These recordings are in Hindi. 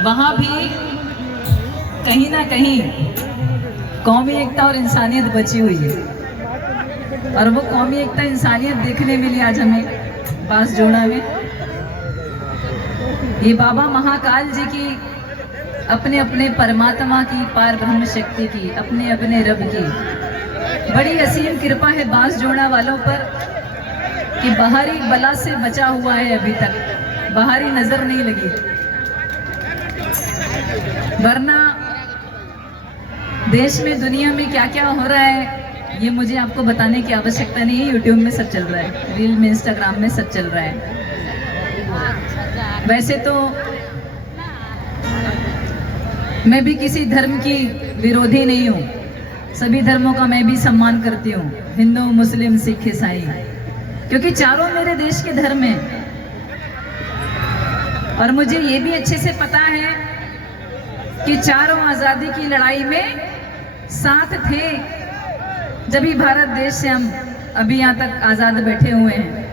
वहाँ भी कहीं ना कहीं कौमी एकता और इंसानियत बची हुई है, और वो कौमी एकता इंसानियत देखने मिली आज हमें बांसजोड़ा में। ये बाबा महाकाल जी की, अपने अपने परमात्मा की, पार ब्रह्म शक्ति की, अपने अपने रब की बड़ी असीम कृपा है बांसजोड़ा वालों पर कि बाहरी बला से बचा हुआ है, अभी तक बाहरी नजर नहीं लगी। वरना देश में दुनिया में क्या क्या हो रहा है ये मुझे आपको बताने की आवश्यकता नहीं है। यूट्यूब में सब चल रहा है, रील में, इंस्टाग्राम में सब चल रहा है। वैसे तो मैं भी किसी धर्म की विरोधी नहीं हूँ, सभी धर्मों का मैं भी सम्मान करती हूँ, हिंदू, मुस्लिम, सिख, ईसाई, क्योंकि चारों मेरे देश के धर्म हैं। और मुझे ये भी अच्छे से पता है कि चारों आज़ादी की लड़ाई में साथ थे, जब ही भारत देश से हम अभी यहाँ तक आज़ाद बैठे हुए हैं।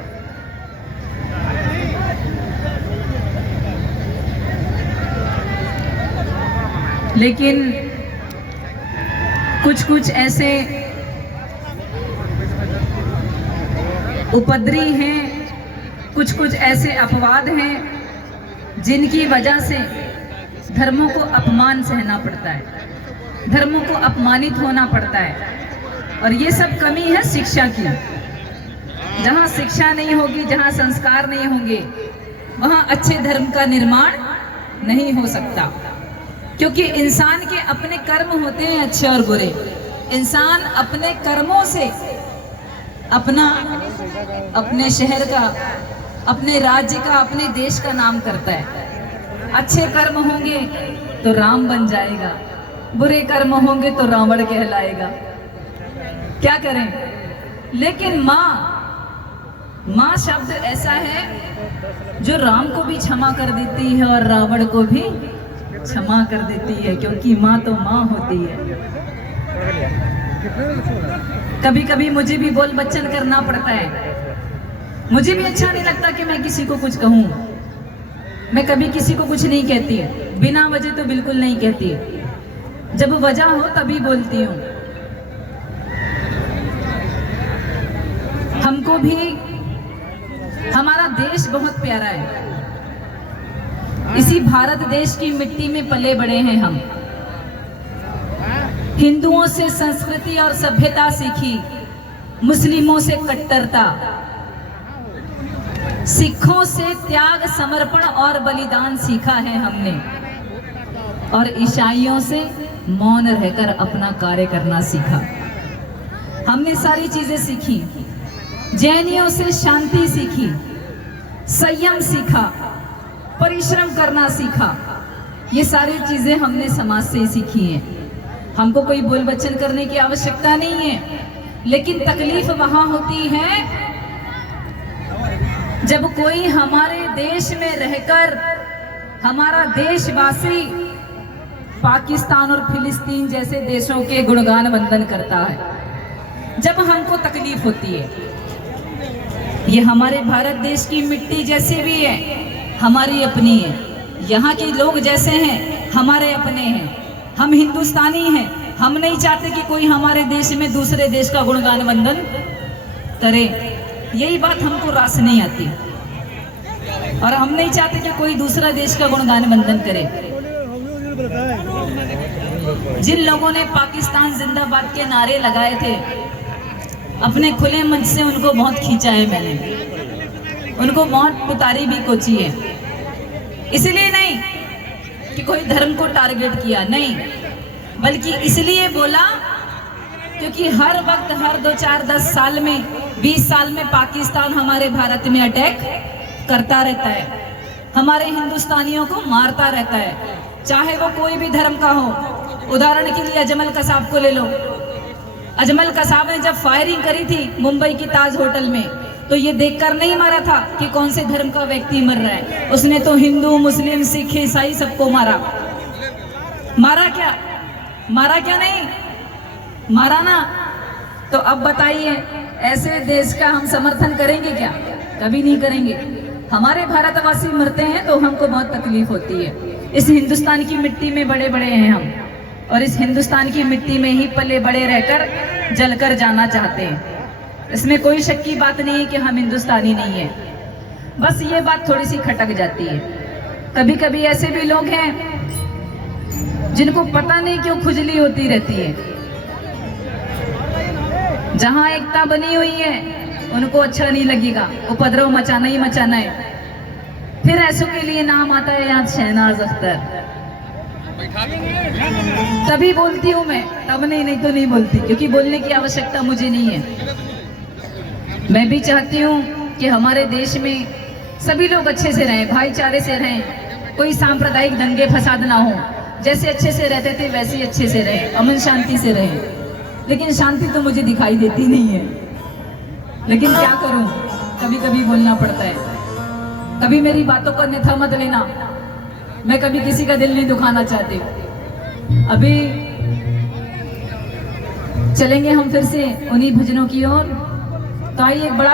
लेकिन कुछ कुछ ऐसे उपद्रवी हैं, कुछ कुछ ऐसे अपवाद हैं जिनकी वजह से धर्मों को अपमान सहना पड़ता है, धर्मों को अपमानित होना पड़ता है। और ये सब कमी है शिक्षा की। जहाँ शिक्षा नहीं होगी, जहाँ संस्कार नहीं होंगे, वहाँ अच्छे धर्म का निर्माण नहीं हो सकता। क्योंकि इंसान के अपने कर्म होते हैं अच्छे और बुरे। इंसान अपने कर्मों से अपना, अपने शहर का, अपने राज्य का, अपने देश का नाम करता है। अच्छे कर्म होंगे तो राम बन जाएगा, बुरे कर्म होंगे तो रावण कहलाएगा। क्या करें? लेकिन माँ शब्द ऐसा है जो राम को भी क्षमा कर देती है और रावण को भी क्षमा कर देती है, क्योंकि माँ तो माँ होती है। कभी कभी मुझे भी बोल बच्चन करना पड़ता है। मुझे भी अच्छा नहीं लगता कि मैं किसी को कुछ कहूँ। मैं कभी किसी को कुछ नहीं कहती, बिना वजह तो बिल्कुल नहीं कहती, जब वजह हो तभी बोलती हूँ। हमको भी हमारा देश बहुत प्यारा है। इसी भारत देश की मिट्टी में पले बड़े हैं हम। हिंदुओं से संस्कृति और सभ्यता सीखी, मुस्लिमों से कट्टरता, सिखों से त्याग, समर्पण और बलिदान सीखा है हमने, और ईसाइयों से मौन रहकर अपना कार्य करना सीखा। हमने सारी चीजें सीखी। जैनियों से शांति सीखी, संयम सीखा, परिश्रम करना सीखा। ये सारी चीजें हमने समाज से सीखी हैं। हमको कोई बोल बच्चन करने की आवश्यकता नहीं है। लेकिन तकलीफ वहां होती है जब कोई हमारे देश में रहकर हमारा देशवासी पाकिस्तान और फिलिस्तीन जैसे देशों के गुणगान वंदन करता है, जब हमको तकलीफ होती है। ये हमारे भारत देश की मिट्टी जैसे भी है, हमारी अपनी है। यहाँ के लोग जैसे हैं, हमारे अपने हैं। हम हिंदुस्तानी हैं। हम नहीं चाहते कि कोई हमारे देश में दूसरे देश का गुणगान वंदन करे। यही बात हमको रास नहीं आती, और हम नहीं चाहते कि कोई दूसरा देश का गुणगान वंदन करे। जिन लोगों ने पाकिस्तान जिंदाबाद के नारे लगाए थे, अपने खुले मंच से उनको बहुत खींचा है मैंने, उनको बहुत पुतारी भी कोची है। इसलिए नहीं कि कोई धर्म को टारगेट किया, नहीं, बल्कि इसलिए बोला क्योंकि हर वक्त, हर 2, 4, 10 साल में, 20 साल में पाकिस्तान हमारे भारत में अटैक करता रहता है, हमारे हिंदुस्तानियों को मारता रहता है, चाहे वो कोई भी धर्म का हो। उदाहरण के लिए अजमल कसाब को ले लो। अजमल कसाब ने जब फायरिंग करी थी मुंबई की ताज होटल में, तो ये देखकर नहीं मारा था कि कौन से धर्म का व्यक्ति मर रहा है। उसने तो हिंदू, मुस्लिम, सिख, ईसाई सबको मारा। मारा क्या? मारा क्या? नहीं मारा ना। तो अब बताइए, ऐसे देश का हम समर्थन करेंगे क्या? कभी नहीं करेंगे। हमारे भारतवासी मरते हैं तो हमको बहुत तकलीफ होती है। इस हिंदुस्तान की मिट्टी में बड़े बड़े हैं हम, और इस हिंदुस्तान की मिट्टी में ही पले बड़े रहकर जलकर जाना चाहते हैं। इसमें कोई शक की बात नहीं है कि हम हिंदुस्तानी नहीं है। बस ये बात थोड़ी सी खटक जाती है। कभी कभी ऐसे भी लोग हैं जिनको पता नहीं क्यों खुजली होती रहती है। जहां एकता बनी हुई है उनको अच्छा नहीं लगेगा, उपद्रव मचाना ही मचाना है। फिर ऐसों के लिए नाम आता है यहाँ शहनाज अख्तर। तभी बोलती हूँ मैं, तब नहीं तो नहीं बोलती, क्योंकि बोलने की आवश्यकता मुझे नहीं है। मैं भी चाहती हूँ कि हमारे देश में सभी लोग अच्छे से रहें, भाईचारे से रहें, कोई सांप्रदायिक दंगे फसाद ना हो। जैसे अच्छे से रहते थे वैसे ही अच्छे से रहें, अमन शांति से रहें। लेकिन शांति तो मुझे दिखाई देती नहीं है। लेकिन क्या करूं, कभी कभी बोलना पड़ता है। कभी मेरी बातों को अन्यथा मत लेना, मैं कभी किसी का दिल नहीं दुखाना चाहती। अभी चलेंगे हम फिर से उन्हीं भजनों की ओर। तो आइए, एक बड़ा